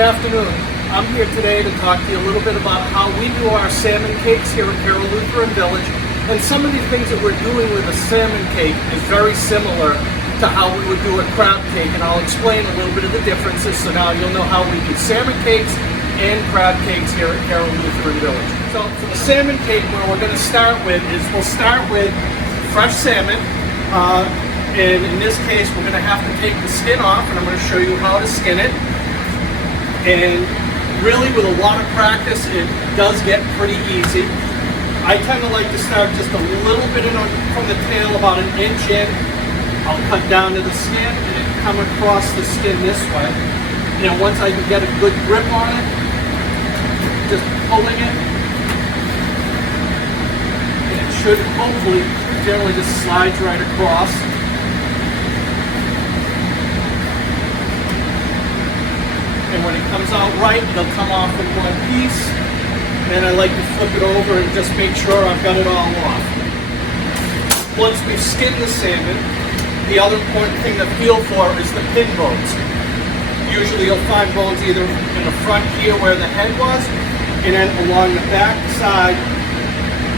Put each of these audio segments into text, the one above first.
afternoon. I'm here today to talk to you a little bit about how we do our salmon cakes here at Carroll Lutheran Village. And some of the things that we're doing with a salmon cake is very similar to how we would do a crab cake. And I'll explain a little bit of the differences so now you'll know how we do salmon cakes and crab cakes here at Carroll Lutheran Village. So for the salmon cake, what we're going to start with is we'll start with fresh salmon. And in this case, we're going to have to take the skin off, and I'm going to show you how to skin it. And really, with a lot of practice, it does get pretty easy. I tend to like to start just a little bit from the tail, about an inch in. I'll cut down to the skin and then come across the skin this way. You know, once I can get a good grip on it, just pulling it, and it should hopefully generally just slides right across. And when it comes out right, it'll come off in one piece. And I like to flip it over and just make sure I've got it all off. Once we've skinned the salmon, the other important thing to feel for is the pin bones. Usually you'll find bones either in the front here where the head was, and then along the back side,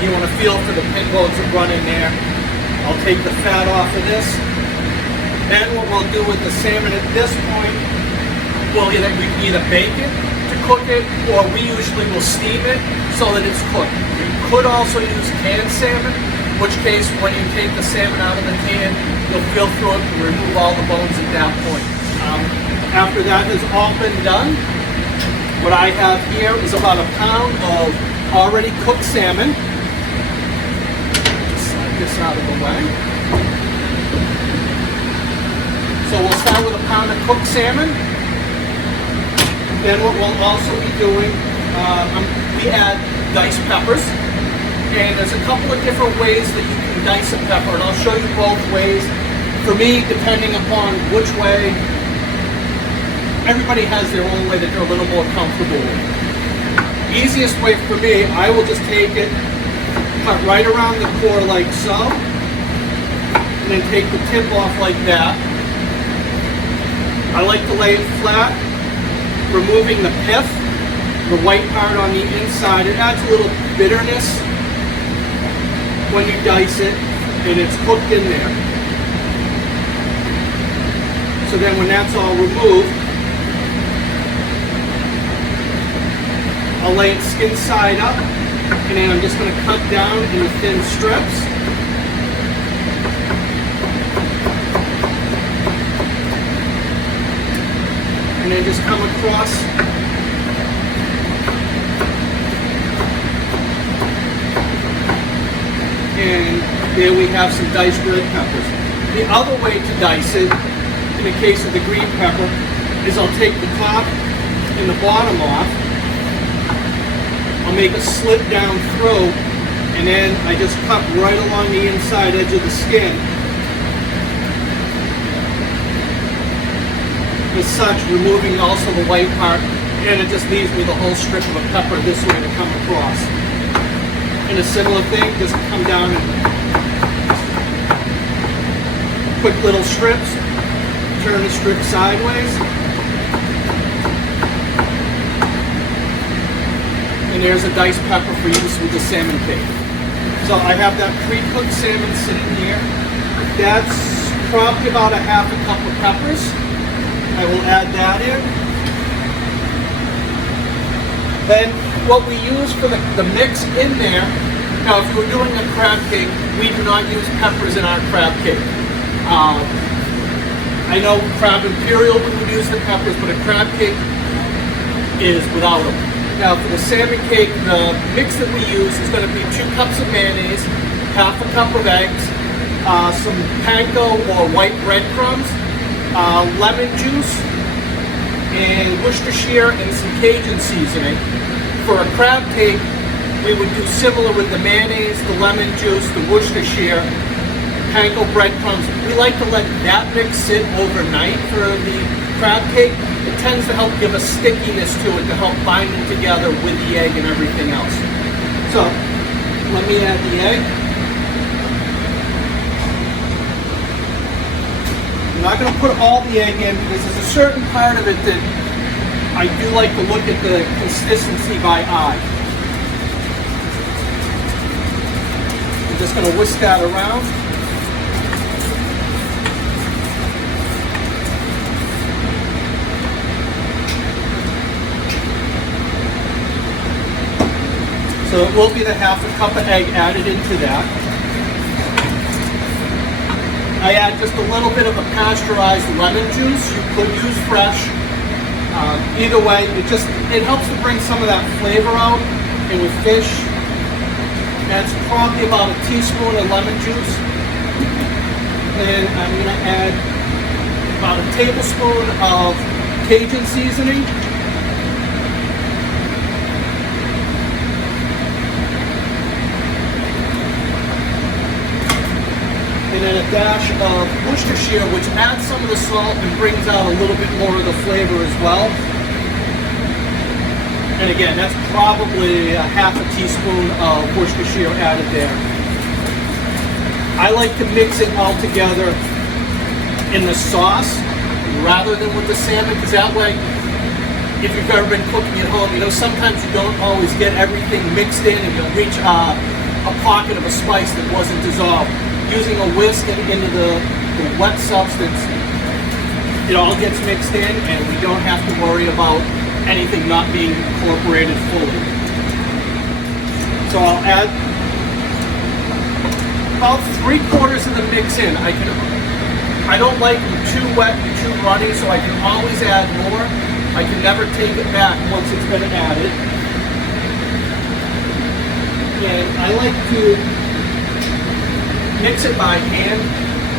you want to feel for the pin bones that run in there. I'll take the fat off of this. Then what we'll do with the salmon at this point, we can either bake it to cook it, or we usually will steam it so that it's cooked. You could also use canned salmon, in which case when you take the salmon out of the can, you'll feel through it and remove all the bones at that point. After that has all been done, what I have here is about a pound of already cooked salmon. Just slide this out of the way. So we'll start with a pound of cooked salmon. Then what we'll also be doing, we add diced peppers. And there's a couple of different ways that you can dice a pepper, and I'll show you both ways. For me, depending upon which way, everybody has their own way that they're a little more comfortable with. Easiest way for me, I will just take it, cut right around the core like so, and then take the tip off like that. I like to lay it flat, removing the pith, the white part on the inside. It adds a little bitterness when you dice it, and it's cooked in there. So then when that's all removed, I'll lay it skin side up, and then I'm just going to cut down into thin strips. And then just come across and there we have some diced red peppers. The other way to dice it, in the case of the green pepper, is I'll take the top and the bottom off. I'll make a slit down through, and then I just cut right along the inside edge of the skin. As such, removing also the white part, and it just leaves me the whole strip of a pepper this way to come across. And a similar thing, just come down and quick little strips, turn the strip sideways, and there's a diced pepper for use with the salmon cake. So I have that pre-cooked salmon sitting here. That's probably about a half a cup of peppers. I will add that in. Then what we use for the mix in there, now if we're doing a crab cake, we do not use peppers in our crab cake. I know crab imperial we would use the peppers, but a crab cake is without them. Now for the salmon cake, the mix that we use is going to be 2 cups of mayonnaise, half a cup of eggs, some panko or white breadcrumbs, lemon juice, and Worcestershire and some Cajun seasoning. For a crab cake, we would do similar with the mayonnaise, the lemon juice, the Worcestershire, panko breadcrumbs. We like to let that mix sit overnight for the crab cake. It tends to help give a stickiness to it to help bind it together with the egg and everything else. So, let me add the egg. I'm not going to put all the egg in because there's a certain part of it that I do like to look at the consistency by eye. I'm just going to whisk that around. So it will be the half a cup of egg added into that. I add just a little bit of a pasteurized lemon juice. You could use fresh. Either way, it helps to bring some of that flavor out. And with fish, that's probably about a teaspoon of lemon juice. Then I'm going to add about a tablespoon of Cajun seasoning. And then a dash of Worcestershire, which adds some of the salt and brings out a little bit more of the flavor as well. And again, that's probably a half a teaspoon of Worcestershire added there. I like to mix it all together in the sauce rather than with the salmon, because that way, if you've ever been cooking at home, sometimes you don't always get everything mixed in and you'll reach a pocket of a spice that wasn't dissolved. Using a whisk and into the wet substance, it all gets mixed in and we don't have to worry about anything not being incorporated fully. So I'll add about 3/4 of the mix in. I don't like them too wet and too runny, so I can always add more. I can never take it back once it's been added. And I like to mix it by hand.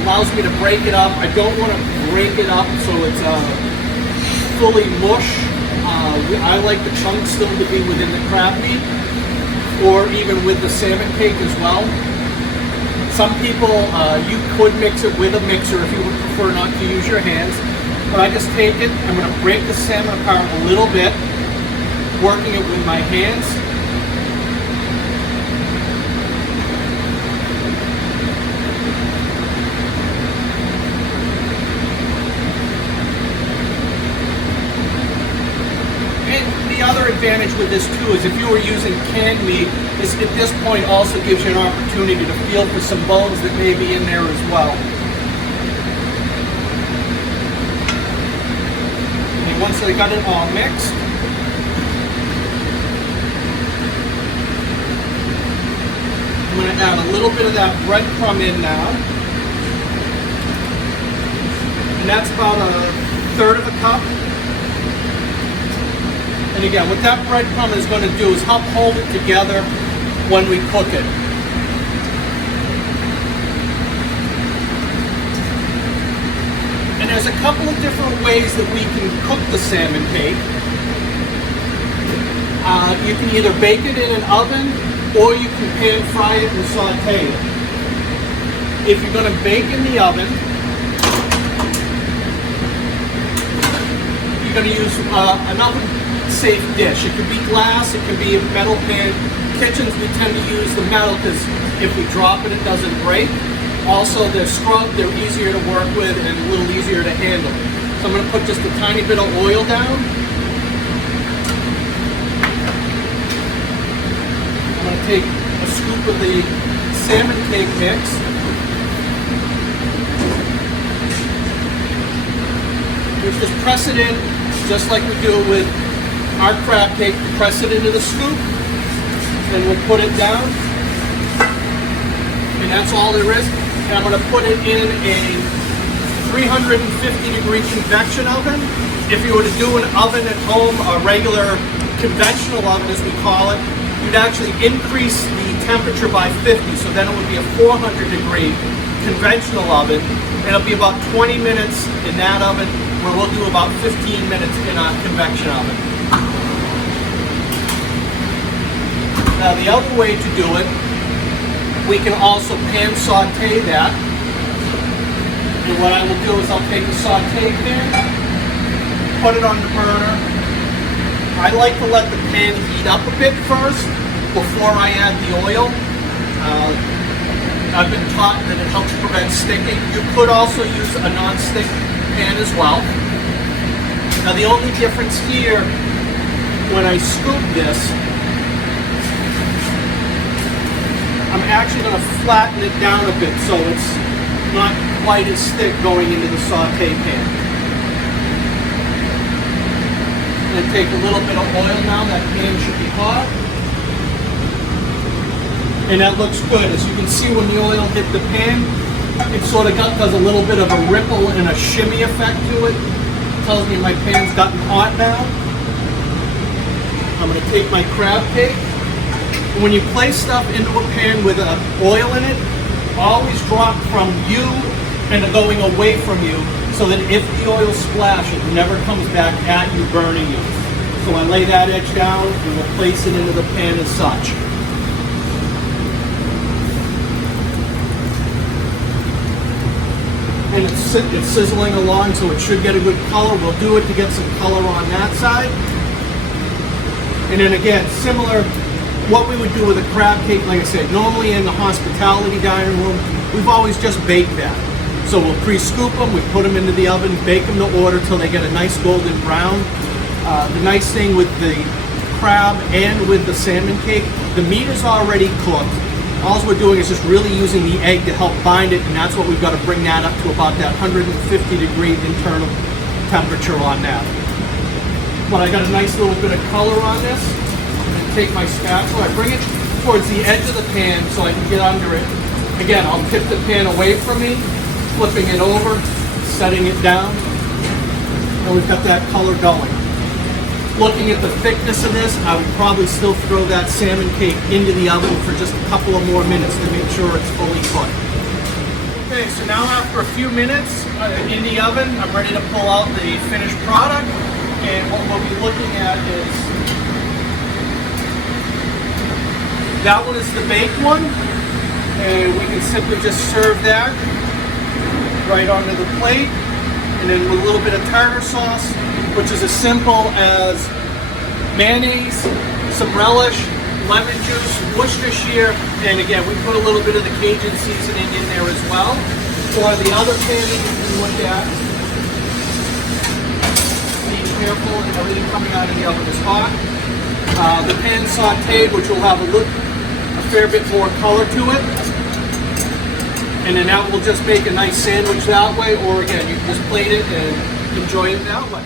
Allows me to break it up. I don't want to break it up so it's fully mush. I like the chunks still to be within the crab meat, or even with the salmon cake as well. Some people, you could mix it with a mixer if you would prefer not to use your hands. But I just take it, I'm going to break the salmon apart a little bit, working it with my hands. Advantage with this too is if you were using canned meat, this at this point also gives you an opportunity to feel for some bones that may be in there as well. And once I got it all mixed, I'm going to add a little bit of that breadcrumb in now. And that's about a 1/3 of a cup. And again, what that breadcrumb is going to do is help hold it together when we cook it. And there's a couple of different ways that we can cook the salmon cake. You can either bake it in an oven or you can pan fry it and saute it. If you're going to bake in the oven, you're going to use an oven safe dish. It could be glass, it could be a metal pan. Kitchens, we tend to use the metal because if we drop it, it doesn't break. Also, they're scrubbed, they're easier to work with and a little easier to handle. So I'm going to put just a tiny bit of oil down. I'm going to take a scoop of the salmon cake mix. We just press it in, just like we do with our crab cake. Press it into the scoop, and we'll put it down. And that's all there is. And I'm going to put it in a 350-degree convection oven. If you were to do an oven at home, a regular conventional oven as we call it, you'd actually increase the temperature by 50, so then it would be a 400-degree conventional oven. And it'll be about 20 minutes in that oven, where we'll do about 15 minutes in a convection oven. Now the other way to do it, we can also pan saute that. And what I will do is I'll take the saute pan, put it on the burner. I like to let the pan heat up a bit first before I add the oil. I've been taught that it helps prevent sticking. You could also use a non-stick pan as well. Now the only difference here, when I scoop this, I'm actually going to flatten it down a bit so it's not quite as thick going into the saute pan. I'm going to take a little bit of oil now. That pan should be hot. And that looks good. As you can see, when the oil hit the pan, it sort of does a little bit of a ripple and a shimmy effect to it. It tells me my pan's gotten hot now. I'm going to take my crab cake. When you place stuff into a pan with oil in it, always drop from you and going away from you so that if the oil splashes, it never comes back at you, burning you. So I lay that edge down and we'll place it into the pan as such. And it's sizzling along, so it should get a good color. We'll do it to get some color on that side. And then again, similar, what we would do with a crab cake, like I said, normally in the hospitality dining room, we've always just baked that. So we'll pre-scoop them, we put them into the oven, bake them to order till they get a nice golden brown. The nice thing with the crab and with the salmon cake, the meat is already cooked. All we're doing is just really using the egg to help bind it, and that's what we've got to bring that up to about that 150-degree internal temperature on that. But I got a nice little bit of color on this. Take my spatula, I bring it towards the edge of the pan so I can get under it. Again, I'll tip the pan away from me, flipping it over, setting it down, and we've got that color going. Looking at the thickness of this, I would probably still throw that salmon cake into the oven for just a couple of more minutes to make sure it's fully cooked. Okay, so now after a few minutes in the oven, I'm ready to pull out the finished product, and what we'll be looking at is that one is the baked one, and we can simply just serve that right onto the plate, and then with a little bit of tartar sauce, which is as simple as mayonnaise, some relish, lemon juice, Worcestershire, and again, we put a little bit of the Cajun seasoning in there as well. For the other pan that you can look at, be careful, and everything coming out of the oven is hot. The pan sauteed, which will have a fair bit more color to it. And then that will just make a nice sandwich that way, or again, you can just plate it and enjoy it that way.